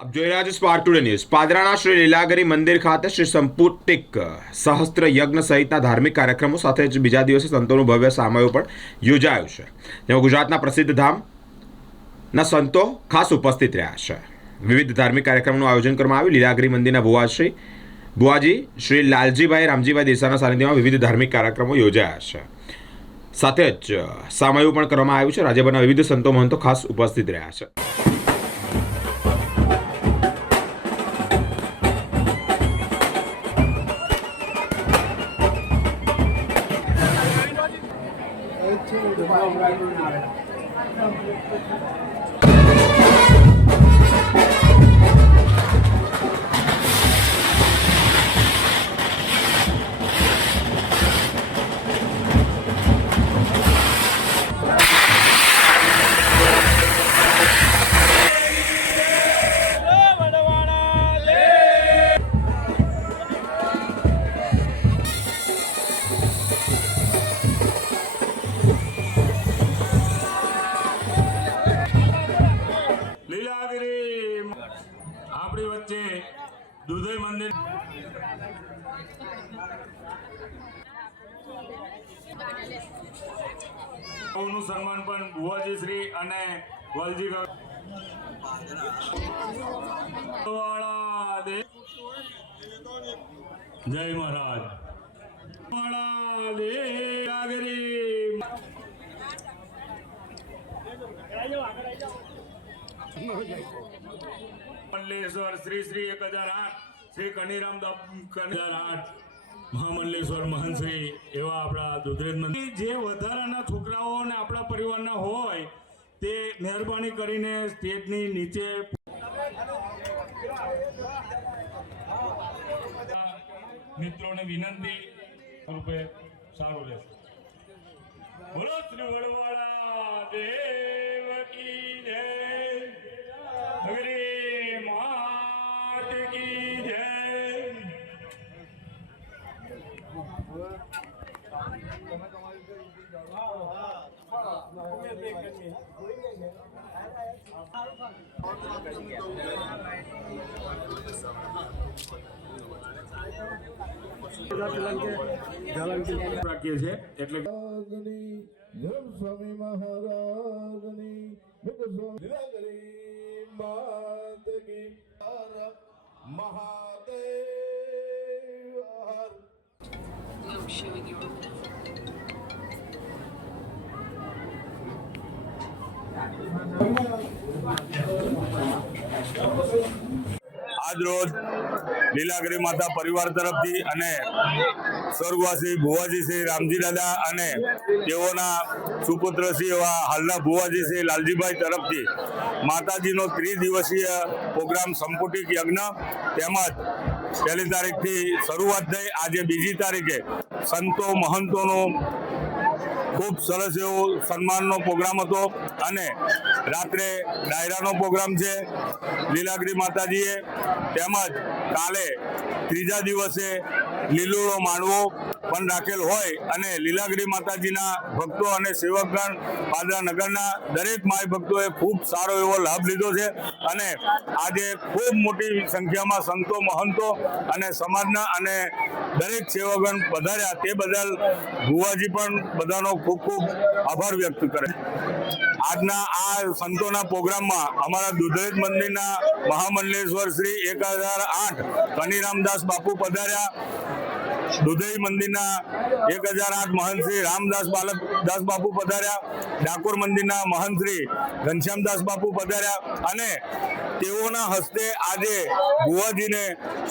આપ જોઈ રહ્યા છો સ્પાર્ક ટુડે ન્યૂઝ। પાદરાના શ્રી લીલાગરી મંદિર ખાતે શ્રી સંપુટિક સહસ્ત્ર યજ્ઞ સહિતના ધાર્મિક કાર્યક્રમો સાથે જ બીજા દિવસે સંતોનું ભવ્ય સામયું પણ યોજાયું છે, જેમાં ગુજરાતના પ્રસિદ્ધ ધામના સંતો ખાસ ઉપસ્થિત રહ્યા છે। વિવિધ ધાર્મિક કાર્યક્રમોનું આયોજન કરવામાં આવ્યું। લીલાગરી મંદિરના બુવાજી શ્રી લાલજીભાઈ રામજીભાઈ દેસાઈના સાનિધ્યમાં વિવિધ ધાર્મિક કાર્યક્રમો યોજાયા છે, સાથે જ સામયું પણ કરવામાં આવ્યું છે। રાજ્યભરના વિવિધ સંતો મહંતો ખાસ ઉપસ્થિત રહ્યા છે। આપણી વચ્ચે દુધઈ મંદિર નું સન્માન પણ ભુવાજી શ્રી અને વલજી જય મહારાજ મંડલેશ્વર શ્રી શ્રી 1008 શ્રી કનીરામ 1008 મહામંડલેશ્વર મહંશ્રી એવા આપણા દુધરેજ મંદિર જે વધારાના છોકરાઓ અને આપણા પરિવારના હોય તે મહેરબાની કરીને સ્ટેજની નીચે મિત્રોને વિનંતી રૂપે સારું રહેશે। બોલો શ્રી વડવાળા દેવ કી જય, અગ્રી માત કી જય। રાખીએ છીએ એટલે સ્વામી મહારાજની માત કી મહાદેવ હર। I'm showing you. આજ રોજ લીલાગરી માતા પરિવાર તરફથી અને સ્વર્ગવાસી ભુવાજી શ્રી રામજી દાદા અને તેઓના સુપુત્ર શ્રી એવા હાલના ભુવાજી શ્રી લાલજીભાઈ તરફથી માતાજીનો 30 દિવસીય પ્રોગ્રામ સંપુટિક યજ્ઞ તેમજ 1 તારીખથી શરૂઆત થઈ આજે 2 તારીખે સંતો મહંતોનો ખૂબ સરસ એવો સન્માનનો પ્રોગ્રામ હતો અને રાત્રે ડાયરાનો પ્રોગ્રામ છે લીલાગરી માતાજીએ, તેમજ કાલે 3જા દિવસે લીલુડો માંડવો પણ રાખેલ હોય અને લીલાગરી માતાજીના ભક્તો અને સેવકગણ પાદરા નગરના દરેક માય ભક્તોએ ખૂબ સારો એવો લાભ લીધો છે અને આજે ખૂબ મોટી સંખ્યામાં સંતો મહંતો અને સમાજના અને દરેક સેવકગણ પધાર્યા તે બદલ ભુવાજી પણ બધાનો ખૂબ ખૂબ આભાર વ્યક્ત કરે। આજના આ સંતોના પ્રોગ્રામમાં અમારા દુધરેજ મંદિરના મહામંડલેશ્વર શ્રી 1008 કનીરામદાસ બાપુ પધાર્યા, દુધઈ મંદિરના 1008 મહંત શ્રી રામદાસ દાસ બાપુ પધાર્યા, ડાકોર મંદિરના મહંત શ્રી ઘનશ્યામદાસ બાપુ પધાર્યા અને તેઓના હસ્તે આજે ભુવાજીને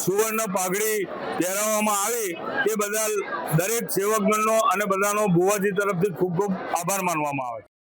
સુવર્ણ પાઘડી પહેરાવવામાં આવી તે બદલ દરેક સેવકગણનો અને બધાનો ભુવાજી તરફથી ખૂબ ખૂબ આભાર માનવામાં આવે છે।